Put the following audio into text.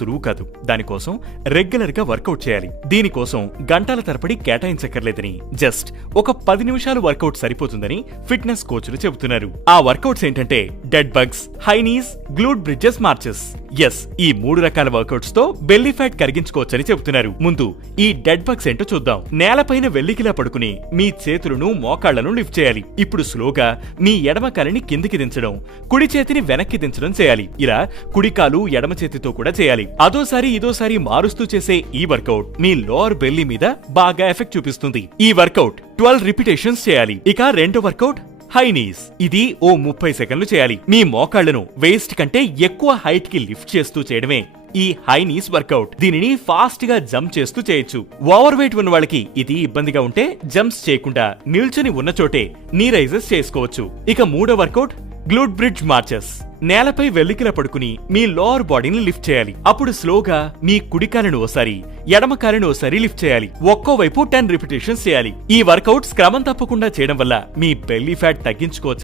సులువు కాదు. దానికోసం రెగ్యులర్ గా వర్కౌట్ చేయాలి. దీనికోసం గంటల తరబడి కేటాయించక్కర్లేదని, జస్ట్ ఒక 10 నిమిషాలు వర్కౌట్ సరిపోతుందని ఫిట్నెస్ కోచ్లు చెబుతున్నారు. ఆ వర్కౌట్స్ ఏంటంటే dead bugs, high knees, glute bridges, marches. Yes, ఈ 3 రకాల వర్కౌట్స్ తో బెల్లీ ఫ్యాట్ కరిగించుకోవచ్చని చెబుతున్నారు. ముందు ఈ డెడ్ బగ్స్ ఏంటో చూద్దాం. నేలపైన వెల్లికిలా పడుకుని మీ చేతులను, మోకాళ్లను లిఫ్ట్ చేయాలి. ఇప్పుడు స్లోగా మీ ఎడమ కాలిని కిందికి దించడం, కుడి చేతిని వెనక్కి దించడం చేయాలి. ఇలా కుడి కాలు ఎడమ చేతితో కూడా చేయాలి. అదోసారి ఇదోసారి మారుస్తూ చేసే ఈ వర్కౌట్ మీ లోవర్ బెల్లీ మీద బాగా ఎఫెక్ట్ చూపిస్తుంది. ఈ వర్కౌట్ 12 రిపిటేషన్స్ చేయాలి. ఇక రెండో వర్కౌట్ హై నీస్. ఇది ఓ 30 సెకండ్లు చేయాలి. మీ మోకాళ్లను వేస్ట్ కంటే ఎక్కువ హైట్ కి లిఫ్ట్ చేస్తూ చేయడమే ఈ హై నీస్ వర్కౌట్. దీనిని ఫాస్ట్ గా జంప్ చేస్తూ చేయొచ్చు. ఓవర్ వెయిట్ ఉన్న వాళ్ళకి ఇది ఇబ్బందిగా ఉంటే జంప్స్ చేయకుండా నిల్చుని ఉన్న చోటే నీ రైజెస్ చేసుకోవచ్చు. ఇక మూడో వర్కౌట్ గ్లూట్ బ్రిడ్జ్ మార్చెస్. నేలపై వెల్లికిలా పడుకుని మీ లోవర్ బాడీని లిఫ్ట్ చేయాలి. అప్పుడు స్లోగా మీ కుడి కాలును ఓసారి, ఎడమ కాలును ఓసారి లిఫ్ట్ చేయాలి. ఒక్కో వైపు 10 రిపిటేషన్స్ చేయాలి. ఈ వర్కౌట్స్ క్రమం తప్పకుండా చేయడం వల్ల మీ బెల్లీ ఫ్యాట్ తగ్గించుకోవచ్చు.